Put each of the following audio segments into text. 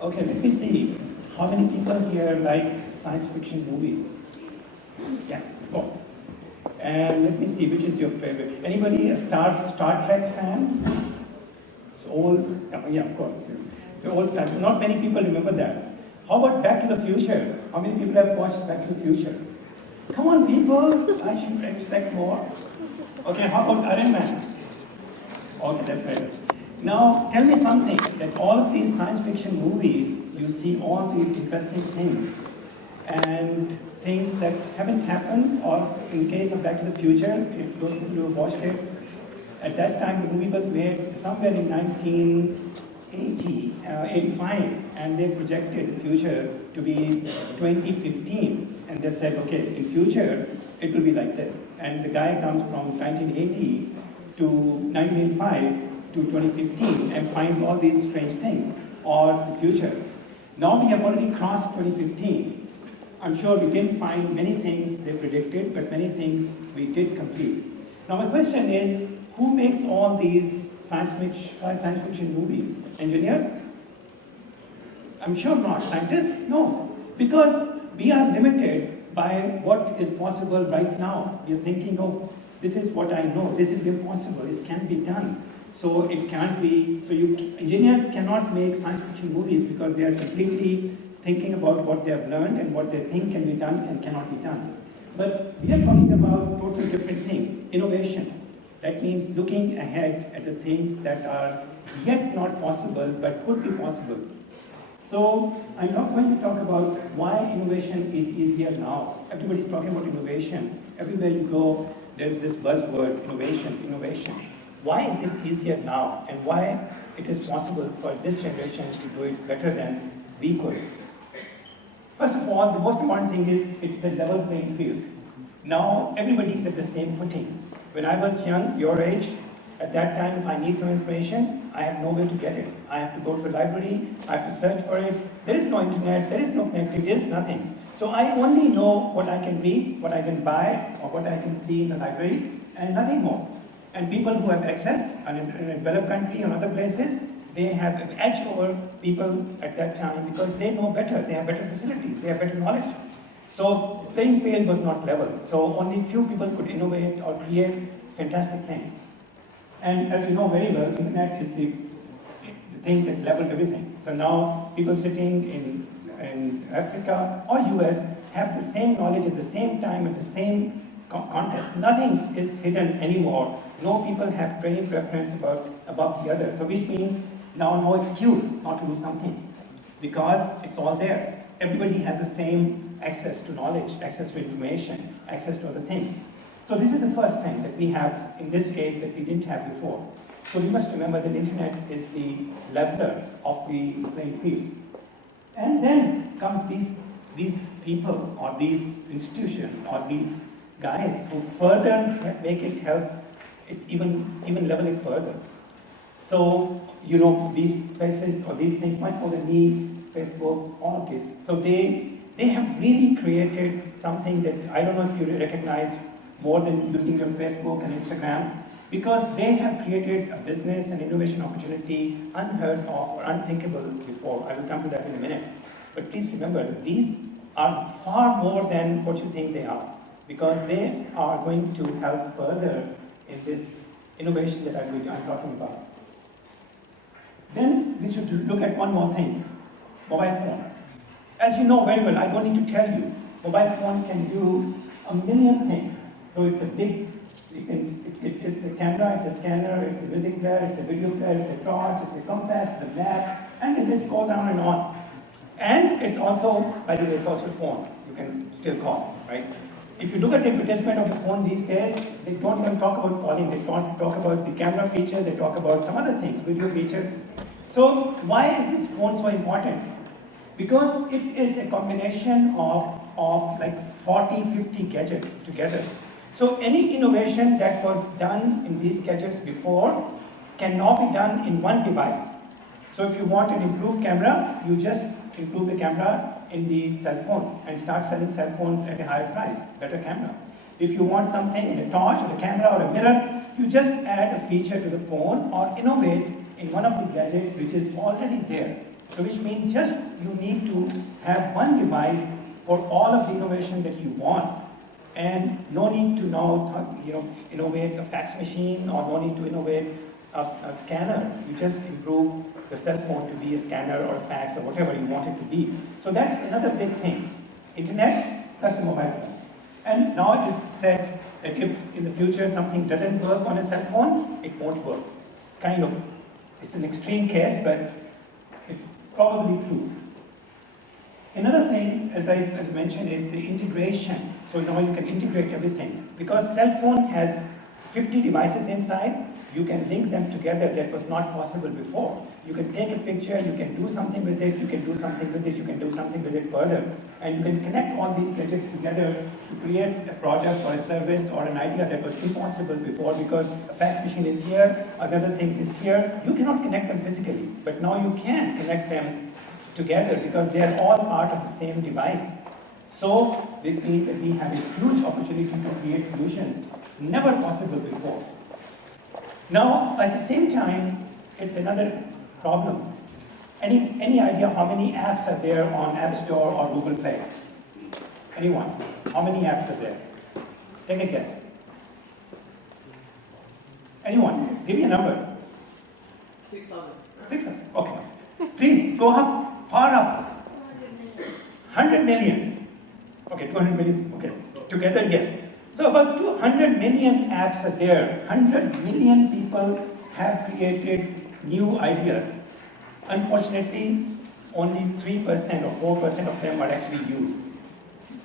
Okay, let me see. How many people here like science fiction movies? Yeah, of course. And let me see, which is your favorite? Anybody a Star Trek fan? It's old. Yeah, of course. It's old stuff. Not many people remember that. How about Back to the Future? How many people have watched Back to the Future? Come on, people. I should expect more. Okay, how about Iron Man? Okay, that's better. Now, tell me something, that all of these science fiction movies, you see all these interesting things, and things that haven't happened, or in case of Back to the Future, if those people who watched it, at that time the movie was made somewhere in 85, and they projected the future to be 2015, and they said, okay, in future, it will be like this. And the guy comes from 1980 to 1985, to 2015 and find all these strange things, or the future. Now we have already crossed 2015. I'm sure we didn't find many things they predicted, but many things we did complete. Now my question is, who makes all these science fiction movies? Engineers? I'm sure not. Scientists? No. Because we are limited by what is possible right now. We are thinking, oh, this is what I know, this is impossible, this can't be done. So it can't be, engineers cannot make science fiction movies because they are completely thinking about what they have learned and what they think can be done and cannot be done. But we are talking about a totally different thing, innovation. That means looking ahead at the things that are yet not possible but could be possible. So I'm not going to talk about why innovation is easier now. Everybody's talking about innovation. Everywhere you go, there's this buzzword, innovation, innovation. Why is it easier now, and why it is possible for this generation to do it better than we could? First of all, the most important thing is it's the level playing field. Now everybody is at the same footing. When I was young, your age, at that time if I need some information, I have no way to get it. I have to go to the library, I have to search for it. There is no internet, there is no connectivity, there is nothing. So I only know what I can read, what I can buy, or what I can see in the library, and nothing more. And people who have access in a developed country and other places, they have an edge over people at that time because they know better, they have better facilities, they have better knowledge. So playing field was not level. So only few people could innovate or create fantastic things. And as you know very well, internet is the thing that leveled everything. So now people sitting in Africa or US have the same knowledge at the same time, at the same contest. Nothing is hidden anymore. No people have training preference above the other. So which means now no excuse not to do something because it's all there. Everybody has the same access to knowledge, access to information, access to other things. So this is the first thing that we have in this case that we didn't have before. So we must remember that internet is the leveler of the playing field. And then comes these people or these institutions or these guys who further make it help it even level it further. So, you know, these places or these things, much more than me, Facebook, all of this. So they have really created something that I don't know if you recognize more than using your Facebook and Instagram, because they have created a business and innovation opportunity unheard of or unthinkable before. I will come to that in a minute. But please remember, these are far more than what you think they are, because they are going to help further in this innovation that I'm talking about. Then we should look at one more thing, mobile phone. As you know very well, I don't need to tell you, mobile phone can do a million things. So it's a big, it's a camera, it's a scanner, it's a music player, it's a video player, it's a torch, it's a compass, it's a map, and the list goes on and on. And it's also, by the way, it's also a phone. You can still call, right? If you look at the advertisement of the phone these days, they don't even talk about calling, they don't talk about the camera feature, they talk about some other things, video features. So why is this phone so important? Because it is a combination of like 40, 50 gadgets together. So any innovation that was done in these gadgets before can now be done in one device. So if you want an improved camera, you just improve the camera in the cell phone and start selling cell phones at a higher price, better camera. If you want something in a torch or a camera or a mirror, you just add a feature to the phone or innovate in one of the gadgets which is already there. So which means just you need to have one device for all of the innovation that you want, and no need to now innovate a fax machine, or no need to innovate a scanner. You just improve the cell phone to be a scanner or a fax or whatever you want it to be. So that's another big thing. Internet plus the mobile phone. And now it is said that if in the future something doesn't work on a cell phone, it won't work. Kind of. It's an extreme case, but it's probably true. Another thing, as I mentioned, is the integration. So now you can integrate everything. Because cell phone has 50 devices inside, you can link them together. That was not possible before. You can take a picture, you can do something with it, you can do something with it, you can do something with it further. And you can connect all these gadgets together to create a product or a service or an idea that was impossible before, because a fax machine is here, other things is here. You cannot connect them physically, but now you can connect them together because they are all part of the same device. So this means that we have a huge opportunity to create solutions never possible before. Now, at the same time, it's another problem. Any idea how many apps are there on App Store or Google Play? Anyone? How many apps are there? Take a guess. Anyone? Give me a number. 6,000. 6,000. Okay. Please go up, far up. 100 million. Okay, 200 million. Okay. Together, yes. So about 200 million apps are there. 100 million people have created new ideas. Unfortunately, only 3% or 4% of them are actually used.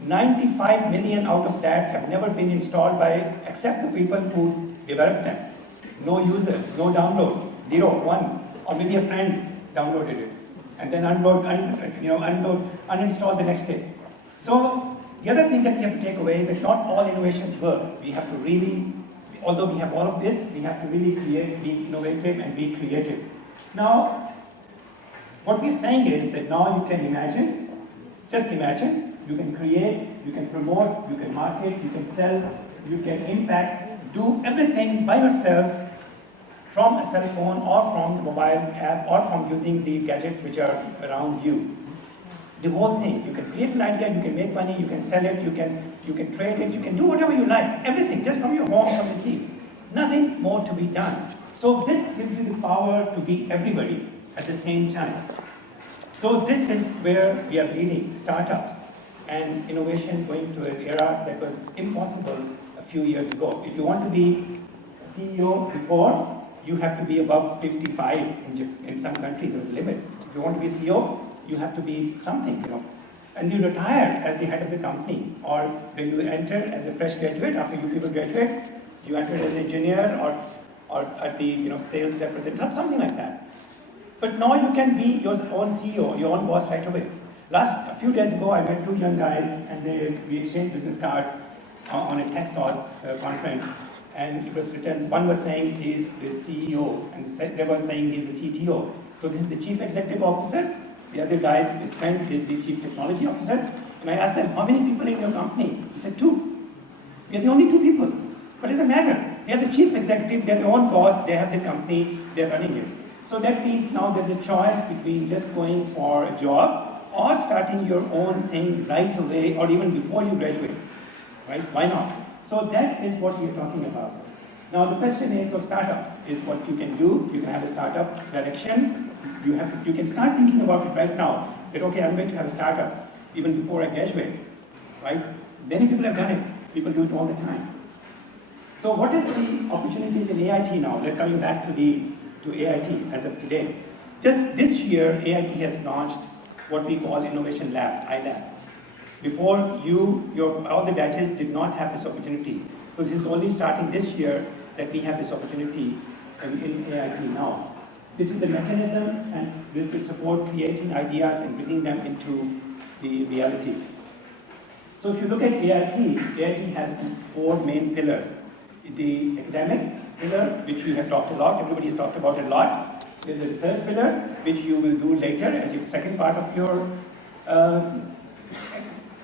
95 million out of that have never been installed by, except the people who developed them. No users, no downloads, 0, 1, or maybe a friend downloaded it, and then uninstall the next day. So the other thing that we have to take away is that not all innovations work. We have to really, although we have all of this, we have to really create, be innovative and be creative. Now, what we're saying is that now you can imagine, just imagine, you can create, you can promote, you can market, you can sell, you can impact, do everything by yourself from a cell phone or from the mobile app or from using the gadgets which are around you. The whole thing. You can create an idea, you can make money, you can sell it, you can trade it, you can do whatever you like. Everything, just from your home, from your seat. Nothing more to be done. So this gives you the power to be everybody at the same time. So this is where we are leading startups and innovation going to an era that was impossible a few years ago. If you want to be a CEO before, you have to be above 55 in some countries as a limit. If you want to be a CEO, you have to be something, And you retire as the head of the company, or when you enter as a fresh graduate, after you people graduate, you enter as an engineer or at the sales representative, something like that. But now you can be your own CEO, your own boss right away. A few days ago, I met two young guys, and we exchanged business cards on a Texas conference, and it was written, one was saying he's the CEO, and they were saying he's the CTO. So this is the Chief Executive Officer. The other guy, his friend, is the Chief Technology Officer. And I asked them, how many people in your company? He said, 2. We are the only 2 people. But it doesn't matter. They are the Chief Executive, they're their own boss, they have the company, they're running it. So that means now there's a choice between just going for a job or starting your own thing right away or even before you graduate. Right? Why not? So that is what we're talking about. Now the question is for startups is what you can do. You can have a startup direction. You can start thinking about it right now. That okay, I'm going to have a startup even before I graduate. Right? Many people have done it. People do it all the time. So what is the opportunities in AIT now? They're coming back to AIT as of today. Just this year, AIT has launched what we call Innovation Lab, ilab. Before all the batches did not have this opportunity. So this is only starting this year that we have this opportunity in AIT now. This is the mechanism, and this will support creating ideas and bringing them into the reality. So if you look at AIT has 4 main pillars. The academic pillar, which we have talked a lot, everybody has talked about it a lot. There's a third pillar, which you will do later as your second part of your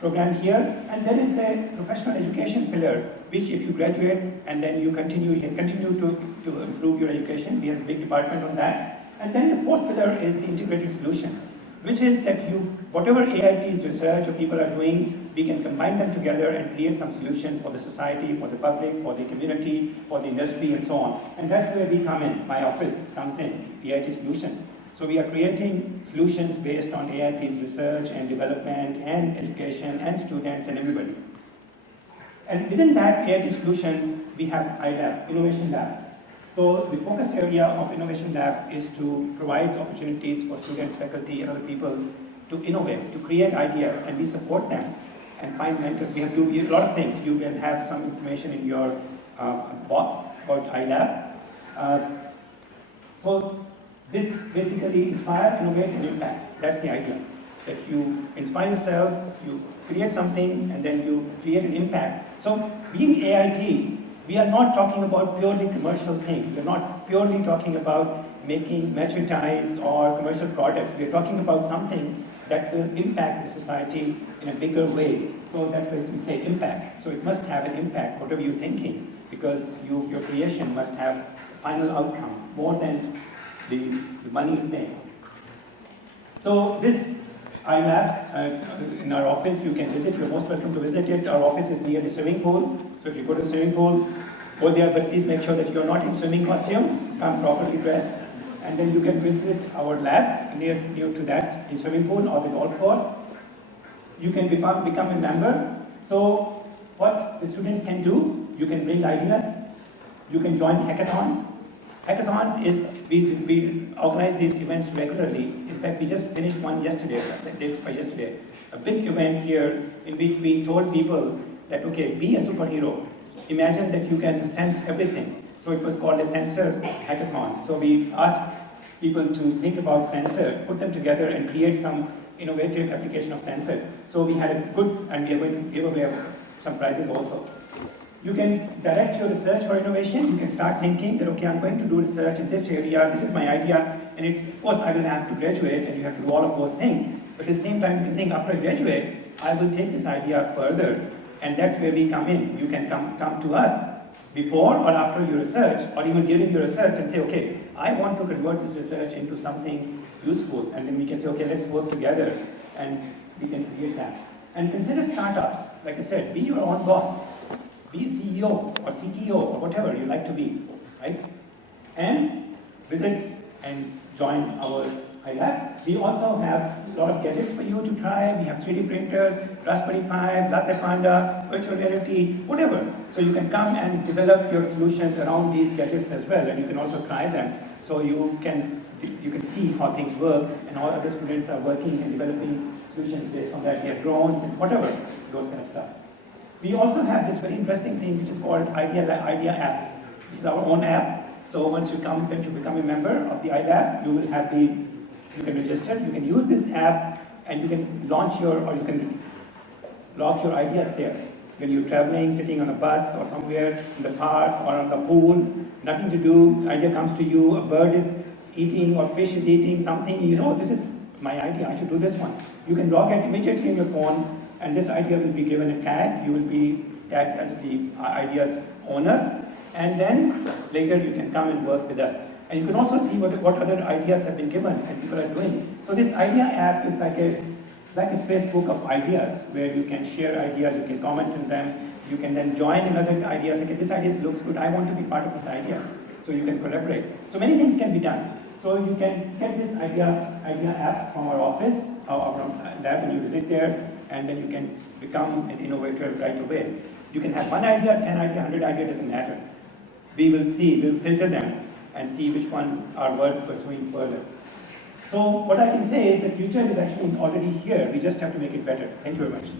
program here. And then is a professional education pillar, which if you graduate and then you can continue to improve your education. We have a big department on that. And then the fourth pillar is the integrated solutions, which is that whatever AIT's research or people are doing, we can combine them together and create some solutions for the society, for the public, for the community, for the industry, and so on. And that's where we come in. My office comes in, AIT Solutions. So we are creating solutions based on AIT's research and development and education and students and everybody. And within that AIT Solutions, we have ilab, Innovation Lab. So the focus area of Innovation Lab is to provide opportunities for students, faculty, and other people to innovate, to create ideas, and we support them and find mentors. We have to do a lot of things. You will have some information in your box about ilab. So this basically inspire, innovate, and impact. That's the idea. That you inspire yourself, you create something, and then you create an impact. So being AIT, we are not talking about purely commercial things. We're not purely talking about making merchandise or commercial products. We're talking about something that will impact the society in a bigger way. So that's why we say impact. So it must have an impact, whatever you're thinking, because your creation must have a final outcome, more than the money is made. So this ilab in our office, you can visit. You're most welcome to visit it. Our office is near the swimming pool. So if you go to the swimming pool, go there, but please make sure that you're not in swimming costume. Come properly dressed. And then you can visit our lab near to that, in swimming pool or the golf course. You can become a member. So what the students can do, you can bring ideas. You can join hackathons. Hackathons is, we organize these events regularly. In fact, we just finished one yesterday, a big event here in which we told people that, okay, be a superhero. Imagine that you can sense everything. So it was called a sensor hackathon. So we asked people to think about sensors, put them together and create some innovative application of sensors. So we had a good, and we are going to give away some prizes also. You can direct your research for innovation. You can start thinking that, okay, I'm going to do research in this area, this is my idea, and it's, of course, I will have to graduate, and you have to do all of those things. But at the same time, you can think, after I graduate, I will take this idea further, and that's where we come in. You can come to us before or after your research, or even during your research, and say, okay, I want to convert this research into something useful, and then we can say, okay, let's work together, and we can create that. And consider startups. Like I said, be your own boss. Be CEO or CTO or whatever you like to be, right? And visit and join our ilab. We also have a lot of gadgets for you to try. We have 3D printers, Raspberry Pi, Latte Panda, virtual reality, whatever. So you can come and develop your solutions around these gadgets as well, and you can also try them. So you can see how things work, and all other students are working and developing solutions based on that. We have drones and whatever, those kind of stuff. We also have this very interesting thing which is called Idea App. This is our own app. So once you become a member of the ilab, you will have you can register, you can use this app, and you can launch you can log your ideas there. When you're traveling, sitting on a bus or somewhere in the park or on the pool, nothing to do, idea comes to you, a bird is eating or fish is eating something, you know, this is my idea, I should do this one. You can log it immediately on your phone, and this idea will be given a tag. You will be tagged as the idea's owner, and then later you can come and work with us. And you can also see what other ideas have been given and people are doing. So this idea app is like a Facebook of ideas, where you can share ideas, you can comment on them, you can then join in other ideas. Okay, this idea looks good, I want to be part of this idea. So you can collaborate. So many things can be done. So you can get this idea app from our office, or from lab, and you visit there, and then you can become an innovator right away. You can have 1 idea, 10 idea, 100 idea, doesn't matter. We will filter them and see which one are worth pursuing further. So what I can say is the future is actually already here. We just have to make it better. Thank you very much.